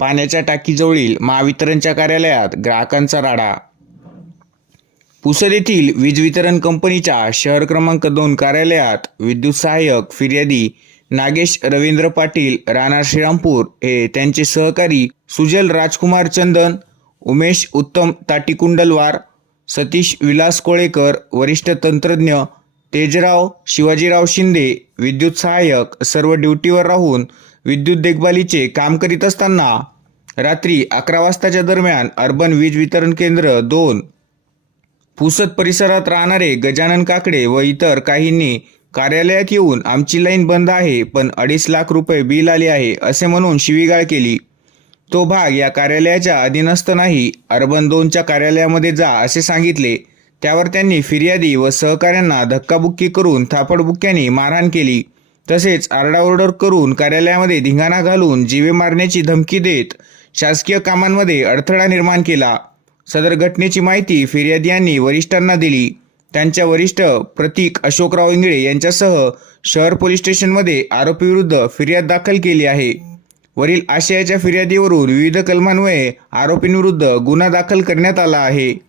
पाण्याच्या टाकीजवळील महावितरणच्या कार्यालयात ग्राहकांचा राडा. पुसद येथील वीज वितरण कंपनीच्या शहर क्रमांक दोन कार्यालयात विद्युत सहाय्यक फिर्यादी नागेश रवींद्र पाटील राणा श्रीरामपूर हे त्यांचे सहकारी सुजल राजकुमार चंदन उमेश उत्तम ताटीकुंडलवार सतीश विलास कोळेकर वरिष्ठ तंत्रज्ञ तेजराव शिवाजीराव शिंदे विद्युत सहाय्यक सर्व ड्युटीवर राहून विद्युत देखभालीचे काम करीत असताना रात्री अकरा वाजताच्या दरम्यान अर्बन वीज वितरण केंद्र दोन पुसद परिसरात राहणारे गजानन काकडे व इतर काहींनी कार्यालयात येऊन आमची लाईन बंद आहे पण अडीच लाख रुपये बिल आले आहे असे म्हणून शिवीगाळ केली. तो भाग या कार्यालयाच्या अधीनस्थ नाही अर्बन दोनच्या कार्यालयामध्ये जा असे सांगितले. त्यावर त्यांनी फिर्यादी व सहकाऱ्यांना धक्काबुक्की करून थापडबुक्क्यांनी मारहाण केली. तसेच आरडाओरडर करून कार्यालयामध्ये धिंगाणा घालून जीवे मारण्याची धमकी देत शासकीय कामांमध्ये अडथळा निर्माण केला. सदर घटनेची माहिती फिर्यादी यांनी वरिष्ठांना दिली. त्यांच्या वरिष्ठ प्रतीक अशोकराव इंगळे यांच्यासह शहर पोलीस स्टेशनमध्ये आरोपीविरुद्ध फिर्याद दाखल केली आहे. वरील आशयाच्या फिर्यादीवरून विविध कलमान्वये आरोपींविरुद्ध गुन्हा दाखल करण्यात आला आहे.